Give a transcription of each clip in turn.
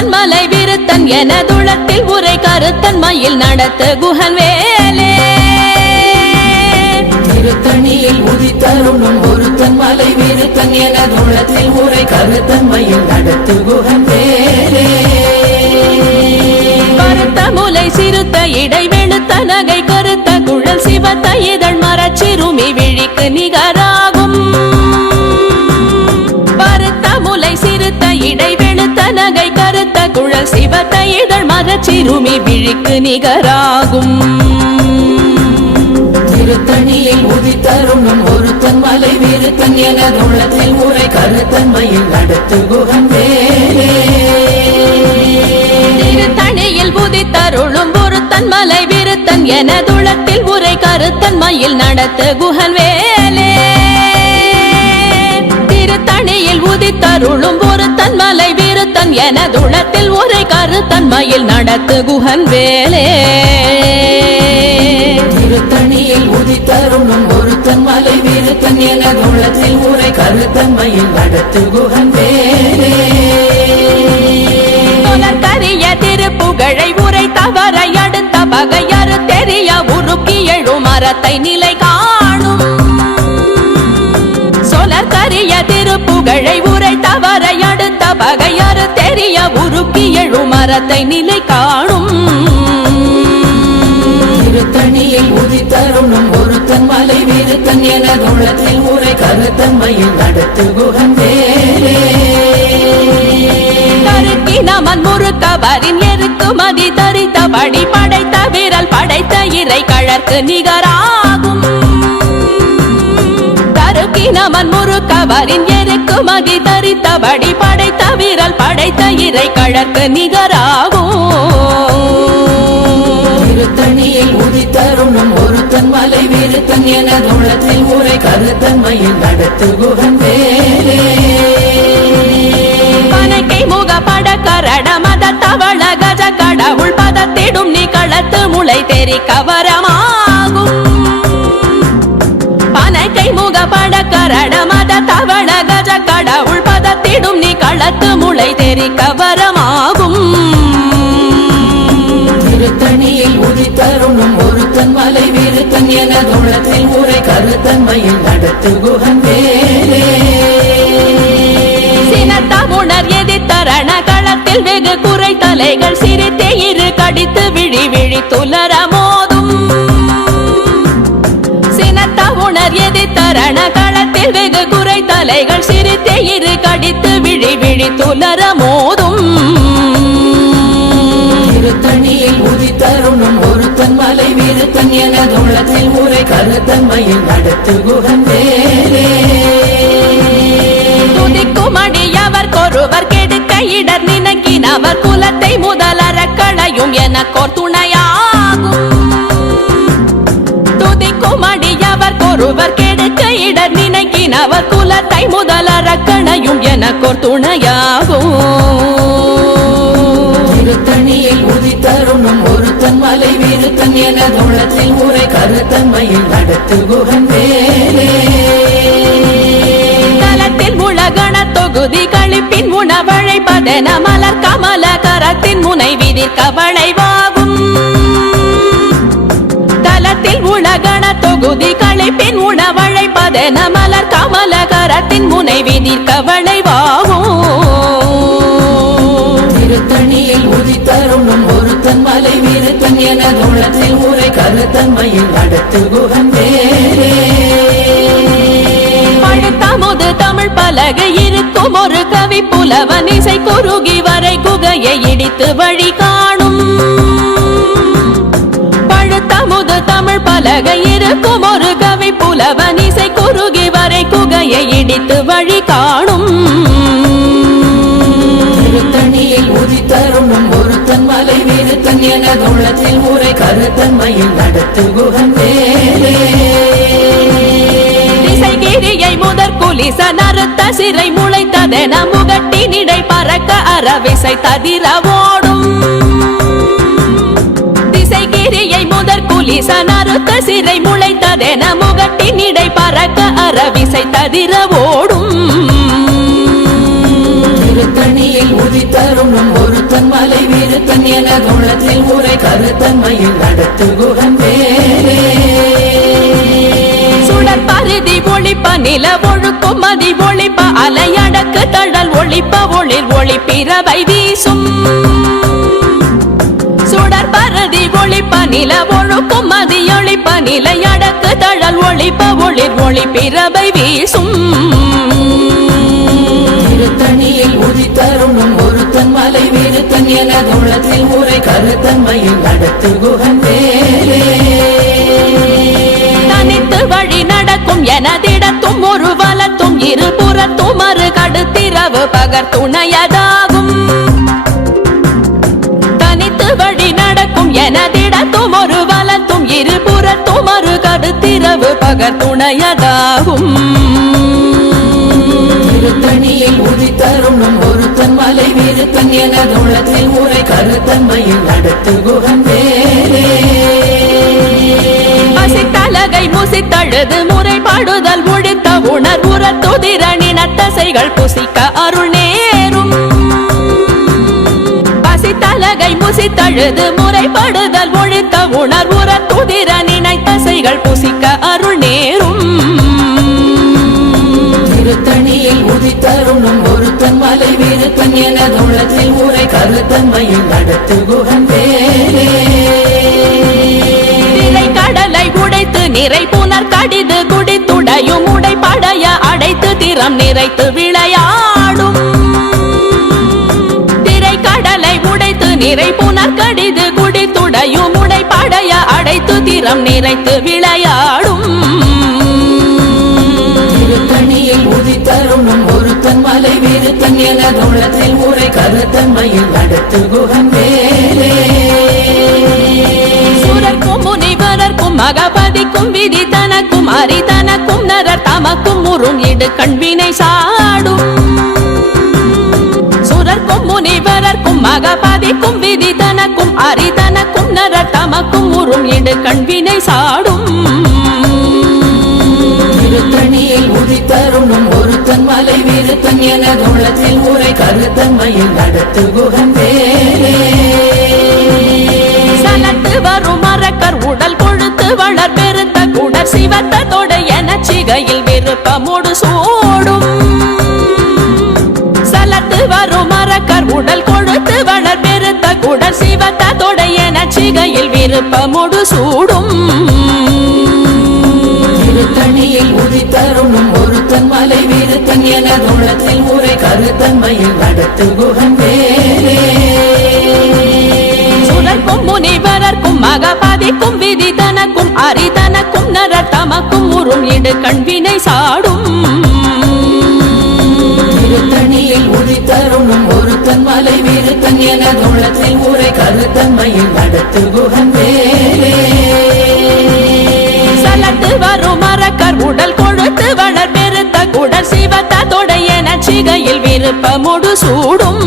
பொருத்தன் மலை விருத்தன் எனதுளத்தில் உரை கருத்தன் மயில் நடத்து குஹன் வேலே திருத்தணியில் உதித்தருளும் ஒருத்தன் மலை விருத்தன் எனதுளத்தில் உரை கருத்தன் மயில் நடத்து குஹன் வேலே கருத்த முலை சிறுத்த இடை வெளுத்த நகை கருத்த குழல் சிவத்த இதழ் மரச்சிறுமி விழிக்கு நிகராகும் பருத்த முலை சிறுத்த இடை வெளுத்த நகை கருத்த குழல் சிவத்த இதழ் மரச்சிறுமி விழிக்கு நிகராகும் திருத்தணியில் உதித்தருளும் ஒருத்தன் மலை விருத்தன் எனதுளத்தில் உரை கருத்தன் மயில் நடத்து குஹன் வேலே திருத்தணியில் உதித்தருளும் ஒருத்தன் மலை விருத்தன் எனதுளத்தில் உரை கருத்தன் மயில் நடத்து குஹன் வேலே திருத்தணியில் உதித்தருளும் ஒருத்தன் மலை விருத்தன் எனதுளத்தில் உரை கருத்தன் மயில் நடத்து குஹன் வேலே திருத்தணியில் உதித்தருளும் ஒருத்தன் மலை விருத்தன் எனதுளத்தில் உரை கருத்தன் மயில் நடத்து குஹன் வேலே கரிய திருப்புகழை உரை தவறை அடுத்த பகையறு தெரிய உருக்கி எழும் மரத்தை நிலை காணும் சொலற்கரிய திருப்புகழை உரை தவறை அடுத்த பகையறு தெரிய உருக்கி எழும் மரத்தை நிலை காணும் திருத்தணியில் உதித்தருளும் ஒருத்தன் மலை விருத்தன் எனதுளத்தில் உரை கருத்தன் மயில் நடத்து குஹன் வேலே நமன் முறுக்கவரின் எருக்கு மதி தரித்தபடி படைத்த விரல் படைத்த இறை கழற்கு நிகராகும் தருக்கி நமன் முறுக்கவரின் எருக்கு மதி தரித்தபடி படைத்த விரல் படைத்த இறை கழற்கு நிகராகும் திருத்தணியில் உதித்தருளும் ஒருத்தன் மலை விருத்தன் எனதுளத்தில் உரை கருத்தன் மயில் நடத்து குஹன் வேலே பனக்கை முக பட கரட மத தவள கஜ கடவுள் பதத்திடும் நிகழத்து முளை தெரி கவரமாகும் பனக்கை முக பட கரட மத தவள கஜ கடவுள் பதத்திடும் நிகழத்து முளை தெரி கவரமாகும் திருத்தணியில் உதித்தருளும் ஒருத்தன் மலை விருத்தன் எனதுளத்தில் உரை கருத்தன் மயில் நடத்து குஹன் வேலே சினத்தமுணர் எதிர்த்தரண களத்தில் வெகு குறை தலைகள் சிரித்தே இரு கடித்து விழி விழி துலர மோதும் சினத்தமுணர் எதிர்த்தரண களத்தில் வெகு குறை தலைகள் சிரித்தே இரு கடித்து விழி விழி துலர மோதும் திருத்தணியில் உதித்தருளும் ஒருத்தன் மலை விருத்தன் எனதுளத்தில் உரை கருத்தன் மயில் நடத்து குஹன் வேலே துதிக்குமடியவர் கொருவர் கெடுக்க இடர் நினைக்கினவர் குலத்தை முதலற களையும் எனக்கோர் துணையாகும் துதிக்குமடியவர் கொருவர் கெடுக்க இடர் நினைக்கினவர் குலத்தை முதலற களையும் எனக்கோர் துணையாகும் திருத்தணியில் உதித்தருளும் ஒருத்தன் மலை விருத்தன் எனதுளத்தில் உரை கருத்தன் மயில் நடத்து குஹன் வேலே தலத்தில் உலகண தொகுதி கழிப்பின் உணவழைப்பதென மலர் கமல கரத்தின் முனை விதிர்க்க வளைவாகும் தலத்தில் உலகண தொகுதி கழிப்பின் உணவழைப்பதென மலர் கமல கரத்தின் முனை விதிர்க்க வளைவாகும் திருத்தணியில் உதித்தருளும் ஒருத்தன் மலை விருத்தன் எனதுளத்தில் உரை கருத்தன் மயில் நடத்து குஹன் வேலே பழுத்தமுது தமிழ் பலகை இருக்கும் ஒரு கவி புலவன் இசை குறுகி வரை குகையை இடித்து வழி காணும் பழுத்தமுது தமிழ் பலகை இருக்கும் ஒரு கவி புலவன் இசை குறுகி வரை குகையை இடித்து வழி காணும் திருத்தணியில் உதித்தருளும் ஒருத்தன் மலை விருத்தன் எனதுளத்தில் உரை கருத்தன் மயில் நடத்து குஹன் வேலே திசைகிரியை முதற் குலிச நறுத்த சிறை முளைத்ததென முகட்டினிடை பறக்க அறவிசை ததிர ஓடும் திசைகிரியை முதற் குலிச நறுத்த சிறை முளைத்ததென முகட்டினிடை பறக்க அறவிசை ததிர ஓடும் திருத்தணியில் உதித்தருளும் ஒருத்தன் மலை விருத்தன் எனதுள்ளத்தில் உரை கருத்தன்மையில் நடத்து குகன் வேலே சுடர் பருதி ஒளிப்ப நில ஒழுக்கும் மதி ஒளிப்ப அலையடக்கு தழல் ஒளிப்ப ஒளிர் ஒளிப்பிறவை வீசும் சுடர் பருதி ஒளிப்ப நில ஒழுக்கும் மதி ஒளிப்ப நிலையடக்கு தழல் ஒளிப்ப ஒளிர் ஒளிப்பிறவை வீசும் திருத்தணியில் உதித்தருணும் ஒருத்தன் மலை விருத்தன் எனதுள்ளத்தில் உரை கருத்தன்மையில் நடத்து குகன் வேலே தனித்து வழி நடக்கும் எனதிடத்தும் ஒரு வலத்தும் இருபுறத்தும் மறு கடுத்திரவு பகர் துணையதாகும் தனித்து வழி நடக்கும் எனதிடத்தும் ஒரு வலத்தும் இருபுறத்தும் மறு கடுத்திரவு பகர் துணையதாகும் திருத்தணியில் உதித்தருணும் ஒருத்தன் மலை விருத்தன் எனதுள்ளத்தில் உரை கருத்தன்மையில் நடத்து குகன் வேலே பசித்தலகை முசித்தழுது முறைப்பாடுதல் ஒழித்த உணர்வுற துதிரணின தசைகள் புசிக்க அருள் நேரும் பசித்தலகை முசித்தழுது முறைப்படுதல் ஒழித்த உணர்வுற துதிரணின தசைகள் புசிக்க அருள் நேரும் திருத்தணியில் உதித்தருணும் ஒருத்தன் மலை விருத்தன் எனதுள்ளத்தில் உரை கருத்தன்மையில் நடத்து குகன் வேலே கடலை உடைத்து நிறை புனர் கடிது குடித்துடையும் உடைப்படைய அடைத்து திறம் நிறைத்து விளையாடும் திரை கடலை உடைத்து நிறை புனர் கடிது குடித்துடையும் உடைப்படைய அடைத்து திறம் நிறைத்து விளையாடும் திருத்தணியில் உதித்தருணும் ஒருத்தன் மலை விருத்தன் எனதுள்ளத்தில் உரை கருத்தன்மையில் நடத்து குகன் வேலே சுரர்க்கும் முனிவரர்க்கும் மகபதிக்கும் விதி தனக்கும் அரிதனக்கும் நரர் தமக்கும் உறும் இடு கண்வினை சாடும் சுரர்க்கும் முனிவரர்க்கும் மகபதிக்கும் விதி தனக்கும் அரிதனக்கும் நரர் தமக்கும் உறும் இடு கண்வினை சாடும் திருத்தணியில் உதித்தருணும் ஒருத்தன் மலை விருத்தன் எனதுள்ளத்தில் உரை கருத்தன்மையில் நடத்து குகன் வேலே சலத்து வரும் மரக்கர் உடல் கொழுத்து வளர் பெருத்த குடர் சிவத்த தொடை என சிகையில் விருப்பமோடு சூடும் சலத்து வரும் மரக்கர் உடல் கொழுத்து வளர் பெருத்த குடர் சிவத்த தொடை என சிகையில் விருப்பமோடு சூடும் திருத்தணியில் உதித்தருணும் ஒருத்தன் மலை விருத்தன் எனதுள்ளத்தில் உரை கருத்தன்மையில் நடத்து குகன் வேலே சுரர்க்கும் முனிவரர்க்கும் மகபதிக்கும் விதி தனக்கும் அரிதனக்கும் நரர் தமக்கும் உறும் இடு கண்வினை சாடும் திருத்தணியில் உதித்தருணும் ஒருத்தன் மலை விருத்தன் எனதுள்ளத்தில் உரை கருத்தன்மையில் நடத்து குகன் வேலே சலத்து வரும் மரக்கர் உடல் கொழுத்து வளர் பெருத்த குடர் சிவத்த தொடை என சிகையில் விருப்பமோடு சூடும்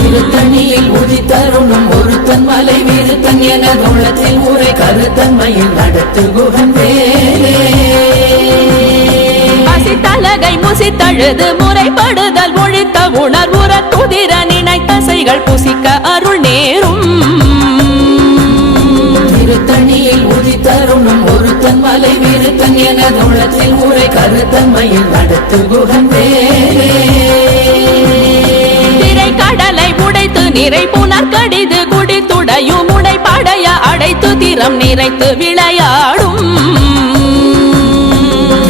திருத்தணியில் உதித்தருணும் ஒருத்தன் மலை விருத்தன் எனதுள்ளத்தில் உரை கருத்தன்மையில் நடத்து குகன் வேலே பசித்தலகை முசித்தழுது முறைப்படுதல் ஒழித்த உணர்வுற துதிர நினைத்தசைகள் புசிக்க அருள் நேரும் திருத்தணியில் உதித்தருணும் ஒருத்தன் மலை விருத்தன் எனதுள்ளத்தில் உரை கருத்தன்மையில் நடத்து குகன் வேலே திரை கடலை உடைத்து நிறை புனர் கடிது குடித்துடையும் உடைப்படைய அடைத்து திறம் நிறைத்து விளையாடும்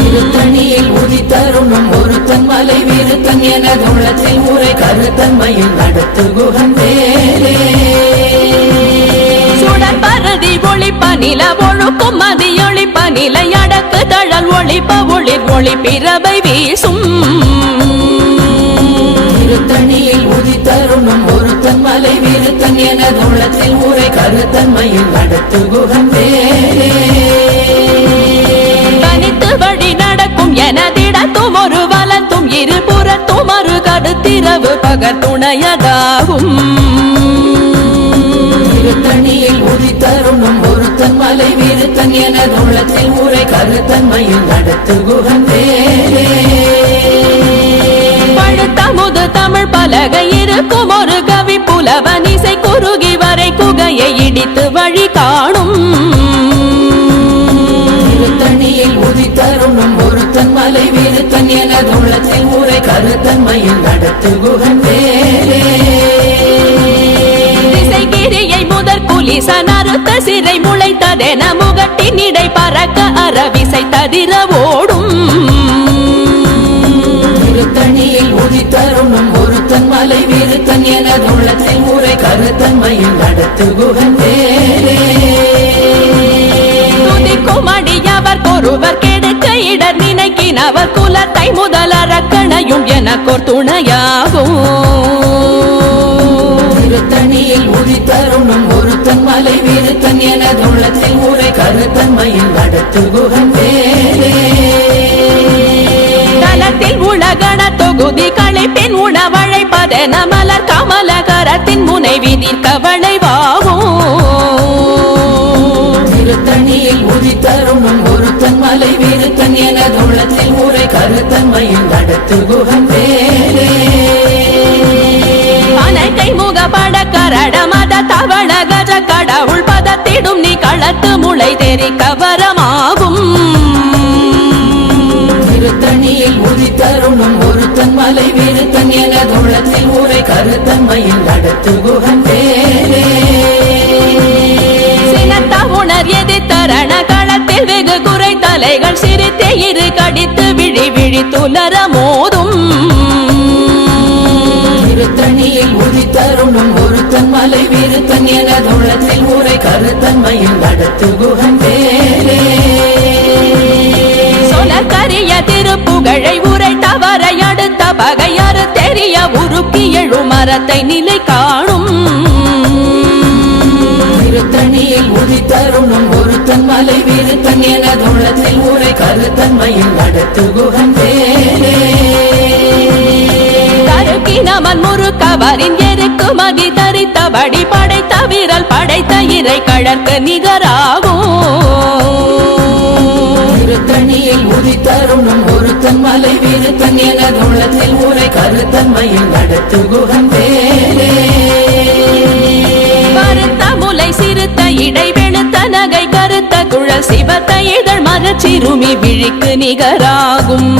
திருத்தணியில் உதித்தருணும் ஒருத்தன் மலை விருத்தன் எனதுள்ளத்தில் உரை கருத்தன்மையில் நடத்து குகன் வேலே சுடர் பருதி ஒளிப்ப நில ஒழுக்கும் மதி ஒளிப்ப நிலையடக்கு தழல் ஒளிப்ப ஒளிர் ஒளிப்பிறவை வீசும் திருத்தணியில் உதித்தருணும் ஒருத்தன் மலை விருத்தன் எனதுள்ளத்தில் உரை கருத்தன்மையில் நடத்து குகன் வேலே தனித்து வழி நடக்கும் எனதிடத்தும் ஒரு வலத்தும் இருபுறத்தும் மறு கடுத்திரவு பகர் துணையதாகும் திருத்தணியில் உதித்தருணும் ஒருத்தன் மலை விருத்தன் எனதுள்ளத்தில் உரை கருத்தன்மையில் நடத்து குகன் வேலே கருத்தமுது தமிழ் பலகை இருக்கும் ஒரு கவி புலவன் இசை குறுகி வரை குகையை இடித்து வழி காணும் திருத்தணியில் உதித்தருணும் ஒருத்தன் மலை விருத்தன் எனது உள்ளத்தில் உரை கருத்தன்மையில் நடத்து குகன் வேலே திசைகிரியை முதற் புலிசன் அறுத்த சிறை முளைத்ததென முகட்டின் இடை பறக்க அறவிசை ததிர ஓடும் திருத்தணியில் உதித்தருணும் ஒருத்தன் மலை விருத்தன் எனது உள்ளத்தில் உரை கருத்தன்மையில் நடத்து குகன் வேலே துதிக்கும் அடியவர் ஒருவர் கெடுக்க இடர் நினைக்கினவர் குலத்தை முதல் அரக்கணையும் எனக்கோர் துணையாகும் திருத்தணியில் உதித்தருணும் ஒருத்தன் மலை விருத்தன் எனது உள்ளத்தில் உரை கருத்தன்மையில் நடத்து குகன் வேலே தலத்தில் உலகண தொகுதி களைப்பின் உணவழைப்பதென மலர் கமலகரத்தின் முனை விதிர் கவளைவாகும் திருத்தணியில் உதித்தருணும் ஒருத்தன் மலை விருத்தன் எனது உள்ளத்தில் உரை கருத்தன்மையில் நடத்து குகன் வேலே அனைக்கை முகப்பட கரட மத தவள கஜ கடவுள் பதத்திடும் நீ களத்து முளை தெரி கவரமாகும் திருத்தணியில் உதித்தருணும் ஒருத்தன் மலை விருத்தன் எனது உள்ளத்தில் உரை கருத்தன்மையில் நடத்து குகன் வேலே சினத்த உணர் எதிர்த்தரண களத்தில் வெகு குறை தலைகள் சிரித்தே இரு கடித்து விழி விழி துலர மோதும் திருத்தணியில் உதித்தருணும் ஒருத்தன் மலை விருத்தன் எனது உள்ளத்தில் உரை கருத்தன்மையில் நடத்து குகன் வேலே சொலக்கரிய திருப்புகழை உரை தவறை அடுத்த பகையாறு தெரிய உருக்கி எழு மரத்தை நிலை காணும் திருத்தணியில் உதித்தருணும் ஒருத்தன் மலை விருத்தன் எனது உள்ளத்தில் உரை கருத்தன்மையில் நடத்து குகன் வேலே தருக்கினமன் முறுக்கவரின் எருக்கு மதி தரித்தபடி படைத்த வீரல் படைத்த இறை கழற்கு நிகராகும் திருத்தணியில் உதித்தருணும் ஒருத்தன் மலை விருத்தன் எனது உள்ளத்தில் உரை கருத்தன்மையில் நடத்து குகன் வேலே கருத்த முலை சிறுத்த இடை வெளுத்த நகை கருத்த குழல் சிவத்த இதழ் மரச்சிறுமி விழிக்கு நிகராகும்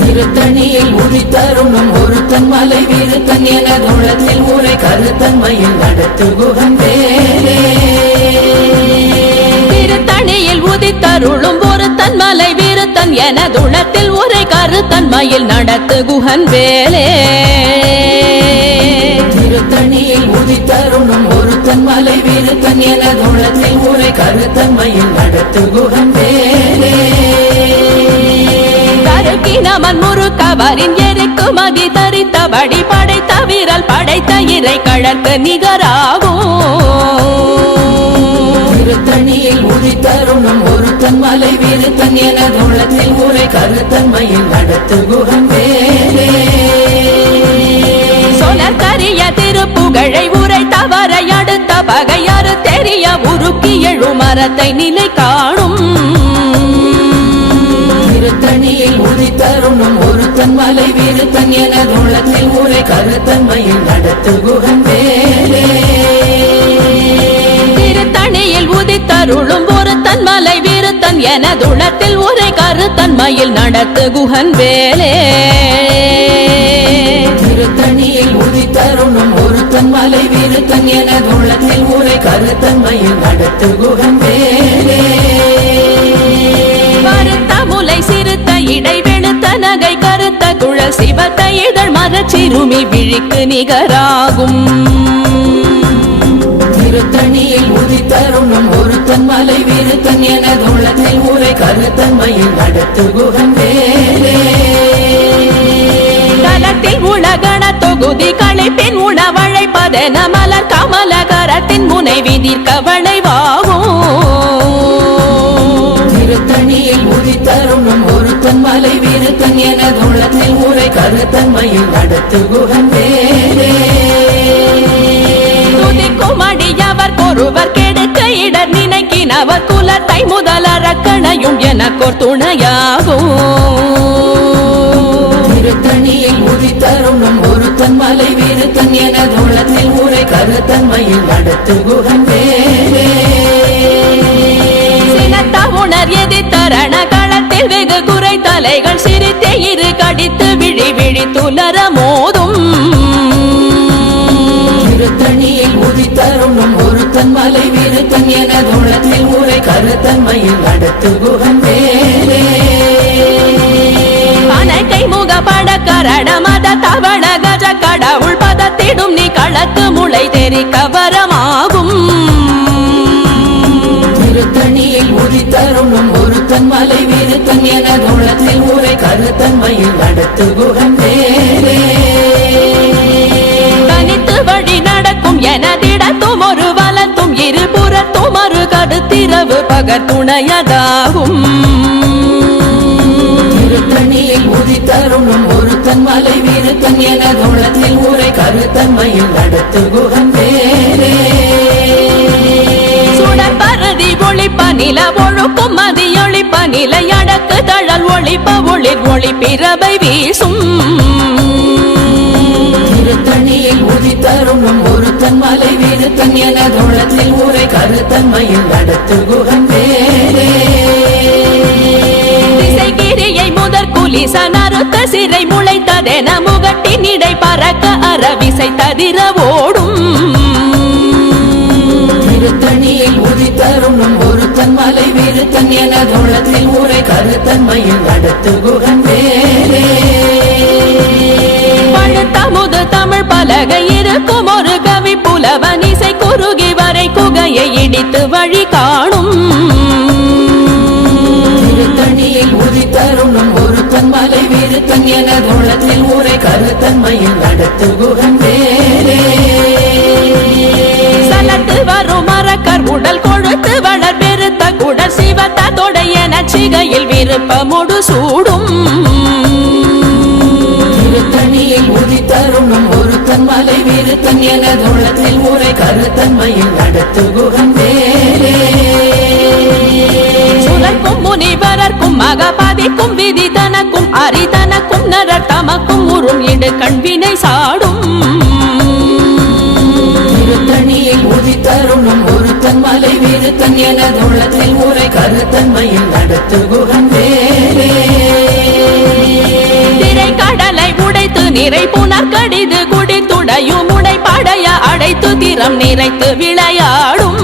திருத்தணியில் உதித்தருணும் ஒருத்தன் மலை விருத்தன் எனது உள்ளத்தில் உரை கருத்தன்மையில் நடத்து குகன் வேலே திருத்தணியில் உதித்தருளும் ஒருத்தன் மலை விருத்தன் எனதுளத்தில் உரை கருத்தன்மையில் நடத்து குகன் வேலே திருத்தணியில் உதித்தருணும் ஒருத்தன் மலை விருத்தன் எனது உள்ளத்தில் உரை கருத்தன்மையில் நடத்து குகன் வேலே தருக்கினமன் முறுக்கவரின் எருக்கு மதி தரித்தபடி படைத்த வீரல் படைத்த இறை கழற்கு நிகராகும் திருத்தணியில் உதித்தருணும் ஒருத்தன் மலை விருத்தன் எனது உள்ளத்தில் உரை கருத்தன்மையில் நடத்து குகன் வேலே சொலக்கரிய திருப்புகழை உரை தவறை அடுத்த பகையாறு தெரிய உருக்கி எழு மரத்தை நிலை காணும் திருத்தணியில் உதித்தருணும் ஒருத்தன் மலை விருத்தன் எனது உள்ளத்தில் உரை கருத்தன்மையில் நடத்து குகன் வேலே திருத்தணியில் உதித்தருளும் ஒருத்தன் மலை விருத்தன் எனதுளத்தில் உரை கருத்தன்மையில் நடத்து குகன் வேலே திருத்தணியில் உதித்தருணும் ஒருத்தன் மலை விருத்தன் எனது உள்ளத்தில் உரை கருத்தன்மையில் நடத்து குகன் வேலே கருத்த முலை சிறுத்த இடை வெளுத்த நகை கருத்த குழல் சிவத்த இதழ் மரச்சிறுமி விழிக்கு நிகராகும் திருத்தணியில் உதித்தருணும் ஒருத்தன் மலை விருத்தன் எனது உள்ளத்தில் உரை கருத்தன்மையில் நடத்து குகன் வேலே தலத்தில் உலகண தொகுதி களைப்பின் உணவழைப்பதென மலர் கமலகரத்தின் முனை விதிர் கவளைவாகும் திருத்தணியில் உதித்தருணும் ஒருத்தன் மலை விருத்தன் எனது உள்ளத்தில் உரை கருத்தன்மையில் நடத்து குகன் வேலே துதிக்கும் அடியவர் ஒருவர் கெடுக்க இடர் நினைக்கினவர் குலத்தை முதல் அரக்கணையும் எனக்கோர் துணையாகும் திருத்தணியில் உதித்தருணும் ஒருத்தன் மலை வீருத்தன் எனதுள்ளத்தில் ஊரை கருத்தன்மையில் நடத்து குகன் வேலே உணர் எதி தரண களத்தில் வெகு குறை தலைகள் சிரித்தே இரு கடித்து விழி விழி துலர மோதும் திருத்தணியில் உதித்தருணும் ஒருத்தன் மலை வீருத்தன் எனதுள்ளத்தில் ஊரை கருத்தன்மையில் நடத்து குகன் வேலே கை முக பட கரண மத தவண கஜ கடவுள் பதத்திடும் நீ களத்து முளை தெரி கவரமாகும் திருத்தணியில் உதித்தருணும் ஒருத்தன் மலை வீருத்தன் எனதுள்ளத்தில் ஊரை கருத்தன்மையில் நடத்து குகன் வேலே தனித்து வழி நடக்கும் எனதிடத்தும் ஒரு வலத்தும் இருபுறத்தும் ஒரு கருத்திரவு பகர் துணையதாகும் திருத்தணியில் உதித்தருணும் ஒருத்தன் மலை வீருத்தன் எனதுள்ளத்தில் ஊரை கருத்தன்மையில் நடத்து குகன் வேலே சுடற்பருதி ஒளிப்ப நில ஒழுக்கும் மதியொளிப்ப நிலை அடக்கு தழல் ஒளிப்ப ஒளிர் ஒளி பிறவை வீசும் திருத்தணியில் உதித்தருணும் ஒருத்தன் மலை வீருத்தன் எனதுள்ளத்தில் ஊரை கருத்தன்மையில் நடத்து குகன் வேலே கிரியை முதற் குலிசன் அறுத்த சிறை முளைத்ததென முகட்டின் இடை பறக்க அறவிசை ததிர ஓடும் திருத்தணியில் உதித்தருணும் ஒருத்தன் மலை வீருத்தன் எனதுள்ளத்தில் ஊரை கருத்தன்மையில் நடத்து குகன் வேலே பழுத்தமுது தமிழ் பலகை இருக்கும் ஒரு கவி புலவன் இசை குறுகி வரை குகையை இடித்து வழி காணும் திருத்தணியில் உதித்தருணும் ஒருத்தன் மலை வீருத்தன் எனதுள்ளத்தில் ஊரை கருத்தன்மையில் நடத்து குகன் வேலே சலத்து வரும் மரக்கர் உடல் கொழுத்து வளர் பெருத்த குடல் சிவத்த தொடைய நச்சிகையில் விருப்பமுடு சூடும் திருத்தணியில் உதித்தருணும் ஒருத்தன் மலை வீருத்தன் எனதுள்ளத்தில் ஊரை கருத்தன்மையில் நடத்து குகன் வேலே சுழற்கும் முனிவரர்க்கும் மகபாதிக்கும் விதி தனக்கும் அரிதனக்கும் நரர் தமக்கும் உறும் இடு கண்வினை சாடும் திருத்தணியில் உதித்தருணும் ஒருத்தன் மலை வீருத்தன் எனதுள்ளத்தில் ஊரை கருத்தன்மையில் நடத்து குகன் வேலே திரை கடலை உடைத்து நிறை புனர் கடிது குடித்துடையும் உடை படைய அடைத்து திறம் நிறைத்து விளையாடும்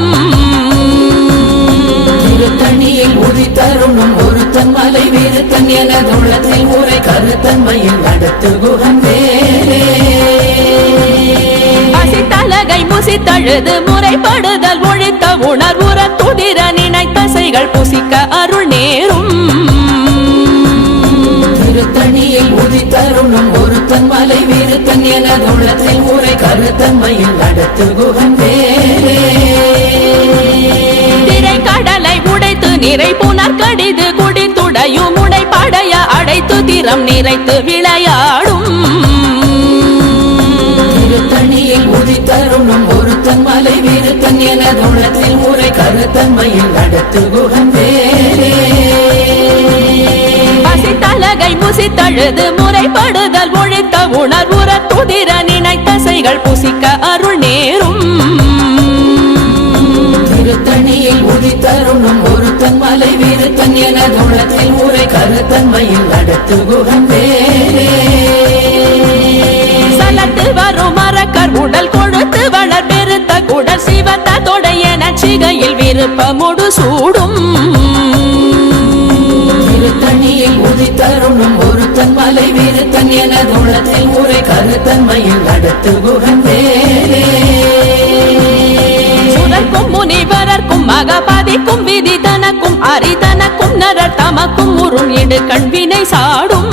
திருத்தணியில் உதித்தருணும் ஒருத்தன் மலை வீருத்தன் எனதுள்ளத்தில் ஊரை கருத்தன்மையில் நடத்து குகன் வேலே பசித்தலகை முசித்தழுது முறைப்படுதல் ஒழித்த உணர்வுற துதிர நினைத்தசைகள் புசிக்க அருள் நேரும் திருத்தணியில் உதித்தருணும் ஒருத்தன் மலை வீருத்தன் எனதுள்ளத்தில் ஊரை கருத்தன்மையில் நடத்து குகன் வேலே திரை கடலை உடைத்து நிறை புனர் கடிது குடித்துடையும் உடை படைய அடைத்து திறம் நிறைத்து விளையாடும் திருத்தணியில் உதித்தருணும் ஒருத்தன் மலை வீருத்தன் எனதுள்ளத்தில் ஊரை கருத்தன்மையில் நடத்து குகன் வேலே பசித்தலகை முசித்தழுது முறைப்படுதல் ஒழித்த உணர்வுற துதிர நினைத்தசைகள் புசிக்க அருள் நேரும் திருத்தணியில் உதித்தருணும் ஒருத்தன் மலை வீருத்தன் எனதுள்ளத்தில் ஊரை கருத்தன்மையில் நடத்து குகன் வேலே சலத்து வரும் மரக்கர் உடல் கொழுத்து வளர் பெருத்த குடல் சிவத்த தொடைய நச்சிகையில் விருப்பமுடு சூடும் திருத்தணியில் உதித்தருணும் ஒருத்தன் மலை வீருத்தன் எனதுள்ளத்தில் ஊரை கருத்தன்மையில் நடத்து குகன் வேலே சுழற்கும் முனிவரர்க்கும் மகபாதிக்கும் விதி தனக்கும் அரிதனக்கும் நரர் தமக்கும் உறும் இடு கண்வினை சாடும்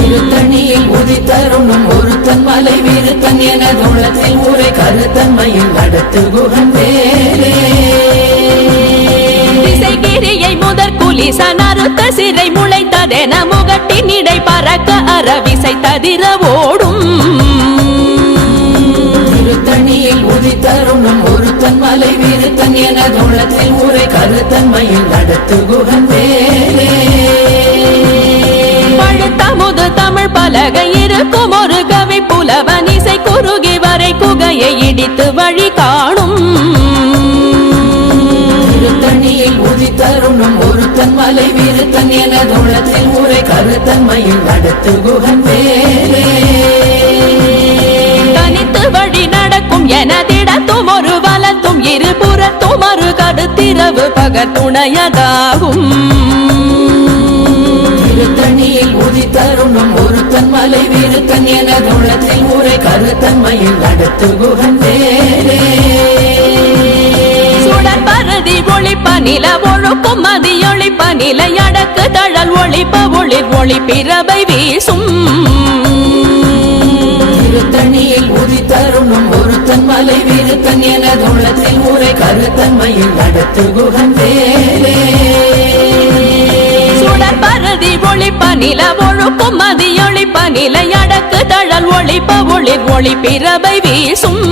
திருத்தணியில் உதித்தருணும் ஒருத்தன் மலை வீருத்தன் எனதுள்ளத்தில் ஊரை கருத்தன்மையில் நடத்து குகன் வேலே திசைகிரியை முதற் குலிசன் அறுத்த சிறை முளைத்ததென முகட்டின் இடை பறக்க அறவிசை ததிர ஓடும் திருத்தணியில் உதித்தருணும் ஒருத்தன் மலை வீருத்தன் எனதுள்ளத்தில் ஊரை கருத்தன்மையில் நடத்து குகன் வேலே பலகை இருக்கும் ஒரு கவி புலவன் இசை குறுகி வரை குகையை இடித்து வழி காணும் திருத்தணியில் உதித்தருணும் ஒருத்தன் மலை விருத்தன் எனதுள்ளத்தில் உரை கருத்தன்மையில் நடத்து குகன் வேலே தனித்து வழி நடக்கும் எனதிடத்தும் ஒரு வலத்தும் இருபுறத்தும் ஒரு கடுத்திரவு பகத்துணையதாகும் திருத்தணியில் உதித்தருணும் ஒருத்தன் மலை விருத்தன் எனதுள்ளத்தில் உரை கருத்தன்மையில் நடத்து குகன் வேலே சுடர் பரதி ஒளிப்ப நில ஒழுக்கும் மதியொளிப்ப நிலை அடக்கு தழல் ஒளிப்ப ஒளிர் ஒளி பிறவை வீசும் திருத்தணியில் உதித்தருணும் ஒருத்தன் மலை விருத்தன் எனதுள்ளத்தில் உரை கருத்தன்மையில் நடத்து குகன் வேலே சுடர் பரதி ஒளிப்ப நில ஒழுக்கும் மதியொளிப்ப நிலை அடக்கு தழல் ஒளிப்ப ஒளிர் ஒளி பிறவை வீசும்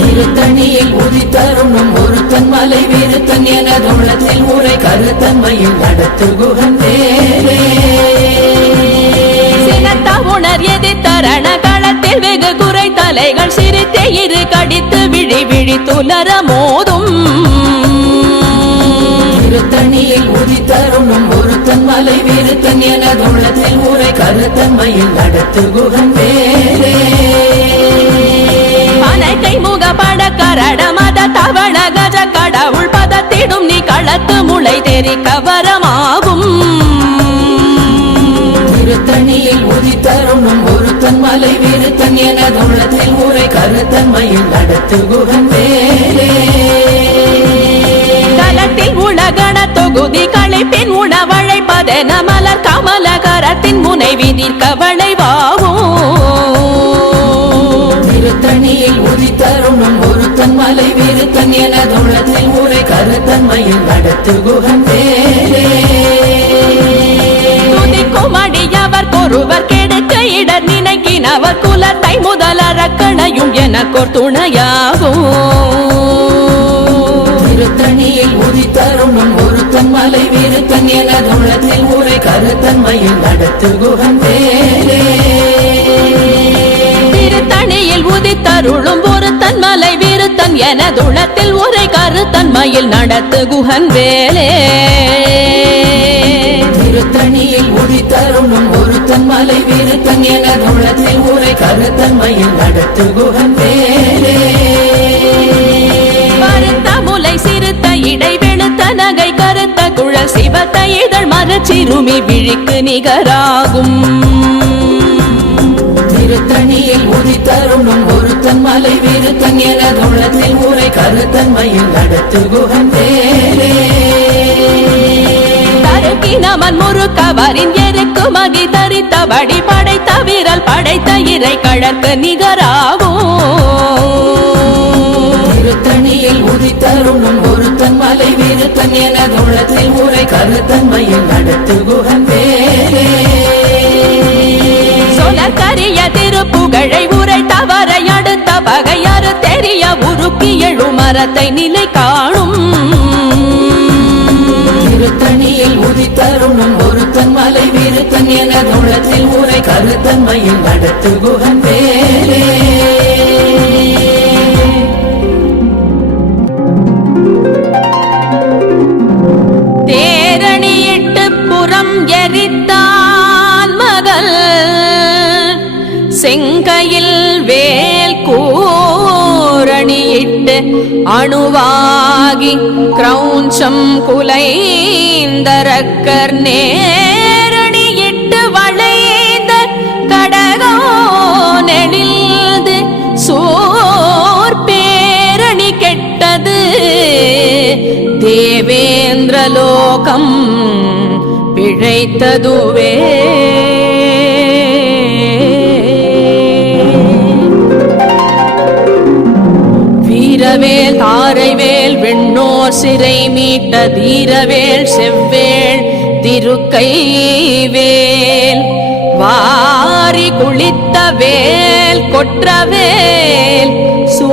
திருத்தணியில் உதித்தருணும் ஒருத்தன் மலை விருத்தன் எனதுள்ளத்தில் உரை கருத்தன்மையில் நடத்து குகன் வேலே சினத்த உணர் எதிர்த்தரண களத்தில் வெகு குறை தலைகள் சிரித்தே இரு கடித்து விழி விழி துலர மோதும் திருத்தணியில் உதித்தருணும் ஒருத்தன் மலை விருத்தன் எனதுள்ளத்தில் உரை கருத்தன்மையில் நடத்து குகன் வேலே கை முக பட கரட மத தவள கஜ கடவுள் பதத்திடும் நீ களத்து முளை தெரி கவரமாகும் திருத்தணியில் உதித்தருணும் ஒருத்தன் மலை விருத்தன் எனதுள்ளத்தில் உரை கருத்தன்மையில் நடத்து குகன் வேலே தலத்தில் உலகண தொகுதி களைப்பின் உணவழைப்பதென மலர் கமல கரத்தின் முனை விதிர் கவளைவாகும் திருத்தணியில் உதித்தருணும் ஒருத்தன் மலை விருத்தன் எனதுள்ளத்தில் உரை கருத்தன்மையில் நடத்து குகன் வேலே துதிக்கும் அடியவர் கொருவர் கெடுக்க இடர் நினைக்கினவர் குலத்தை முதலறக்கணையும் எனக்கோர் துணையாகும் திருத்தணியில் உதித்தருணும் ஒருத்தன் மலை விருத்தன் எனதுள்ளத்தில் உரை கருத்தன்மையில் நடத்து குகன் வேலே திருத்தணியில் உதித்தருளும் ஒருத்தன் மலை விருத்தன் எனதுளத்தில் உரை கருத்தன்மையில் நடத்து குகன் வேலே திருத்தணியில் உதித்தருணும் ஒருத்தன் மலை விருத்தன் எனதுள்ளத்தில் உரை கருத்தன்மையில் நடத்து குகன் வேலே கருத்த முலை சிறுத்த இடை வெளுத்த நகை கருத்த குழல் சிவத்த இதழ் மரச்சிறுமி விழிக்கு நிகராகும் திருத்தணியில் உதித்தருணும் ஒருத்தன் மலை விருத்தன் எனதுள்ளத்தில் உரை கருத்தன்மையில் நடத்து குகன் வேலே தருக்கினவன் முறுக்கவரின் எருக்கு மகி தரித்தபடி படைத்த விரல் படைத்த இறை கழற்கு நிகராகும் திருத்தணியில் உதித்தருணும் ஒருத்தன் மலை விருத்தன் எனதுள்ளத்தில் உரை கருத்தன்மையில் நடத்து குகன் வேலே சொலக்கரிய திருப்புகழை உரை தவறை அடுத்த பகையறு தெரிய உருக்கி எழு மரத்தை நிலை காணும் திருத்தணியில் உதித்தருணும் ஒருத்தன் மலை விருத்தன் எனதுள்ளத்தில் உரை கருத்தன்மையில் நடத்து குகன் வேலே தேரணியிட்டு புறம் எரித்தான் மகள் செங்கையில் வேல் கூரணியிட்டு அணுவாகி கிரௌஞ்சம் குலைந்தரக்கர் நேரணியிட்டு வளைந்த கடகோ நெடில்து சோர் பேரணி கெட்டது தேவேந்திரலோகம் பிழைத்ததுவே வீரவேல் தாரைவேல் வெண்ணோர் சிறை மீட்ட தீரவேல் செவ்வேள் திருக்கைவேல் வாரி குளித்த வேல் கொற்றவேல் சோ